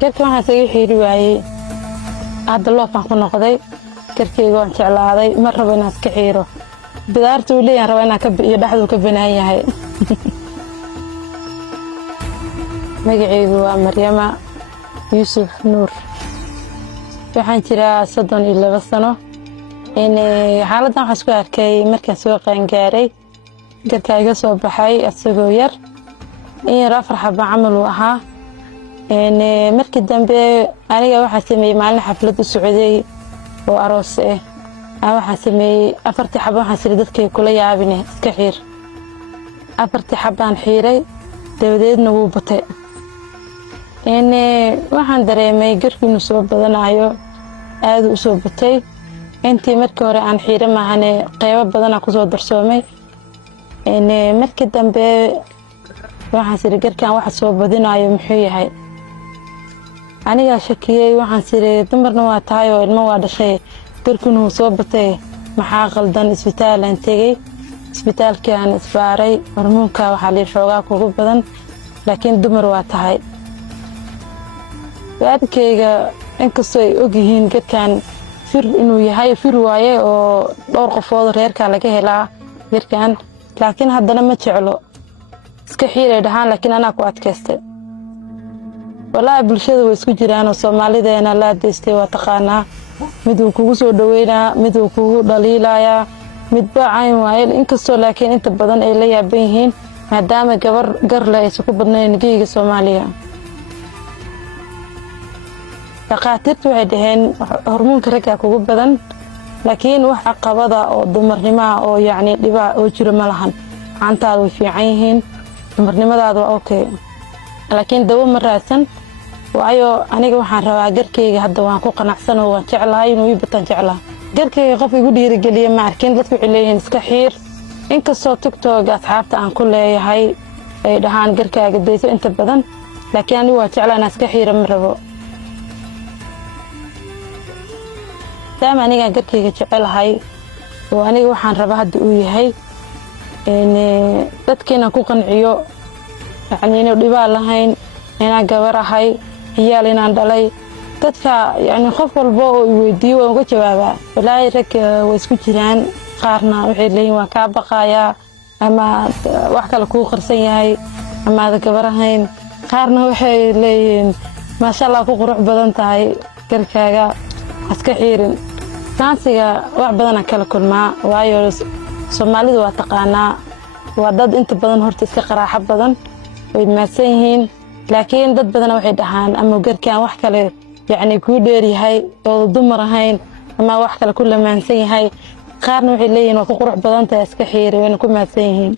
garka waxaan isaga xiiri waayey hadda loofaan ku noqday garkeyga waan jeclaaday ma rabo inaan iska xiiro bidaarta uu leeyahay rabo inaan ka biyo dhexduu ka banaan yahay magacaygu waa Maryama Yuusuf Nuur waxaan jiraa 32 sano xaaladdan waxaan isku arkay markaan soo qaangaaray garka iga soo baxay asagoo yar in yar 4 xabo camal uu ahaa markii dambe aniga waxaan sameeyay maalin xaflad u socday oo aroos waxaan sameeyay 4 xabo waxaan sii dadkay kula yaabine iska xiir 4 xabaan xiiray dabadeedna wuu batay waxaan dareemay garku inuu soo badanayo aad u soo batay intii markii hore aan xiira maahane qaybo badan aan ku soo darsoomay markii dambe waxaan sii garkan waxa soo badinayo muxuu yahay aniga shakiyay waxaan sii dumarna waa tahay oo ilmo waa dhashay garkunu soo batay maxaa qaldan isbitaal aan tagay isbitaalkaan isbaaray hormoonka waxa la xoogaa kugu badan laakiin dumar waa tahay waalidkayga inkastoo ay og yihiin garkan fir inuu yahay fir waaye oo dhowr qofood reerka laga helaa garkan laakiin haddana ma jeclo iska xiiray dhahaan laakiin anaa ku adkaystay والله bulshada way isku jiraan oo Soomaalideena la deystay waa taqaanaa mid uu kugu soo dhaweynaa mid uu kugu dhaliilaya mid baacayn waaye inkastoo laakiin inta badan ay la yaaban yihiin maadaama gabar gar la ay ku badnayn geeyga Soomaaliya dhaqaatiirtu waxay dhaheen hormoonka ragga kugu badan laakiin wax caqabada oo dumarnimo oo yacni dhiba oo jiro ma lahan aantaadu fiican yihiin dumarnimadaadu waa okay laakiin dawo ma raadsan waayo aniga waxaan rabaa garkeyga hadda waan ku qanacsan oo waan jeclahay inuu ii bataan jeclaa garkeyga qof igu dhiirigeliya ma arkin dadku waxay leeyihiin iska xiir inkastoo TikTok asxaabta aan ku leeyahay ay dhahaan garkaaga deyso inta badan laakiin anigu waa jeclaa inaan iska xiiro ma rabo dama aniga garkeyga jecelahay oo aniga waxaan rabaa hadda uu yahay dadkeena ku qanciyo يعني إنه دبال لهين أنا جبرة هاي هي لنا دلي تدفع يعني خوف البو يودي وقت جوابه ولا يرك ويسكتيران قارنا وحيد لي وكعب بقايا أما وحكى لكو خرسية هاي أما هذا جبرة هين قارنا وحيد لي ما شاء الله فوق روح بدن تاعي كركاجا أسكحيرن ناسيا واحد بدنا كل ما وايو سومالي دو تقانا وداد أنت بدن هرت إسكقراحة بدن ويمسيهين لكن dad badan waxay dhahaan ama garkaan wax kale yaani ku dheer yahay oo dumar ahayn ama wax kale ku lamaansan yahay qaarna waxay leeyihiin waa ku qurux badan tahay iska xiir weyn ku maadsan yihiin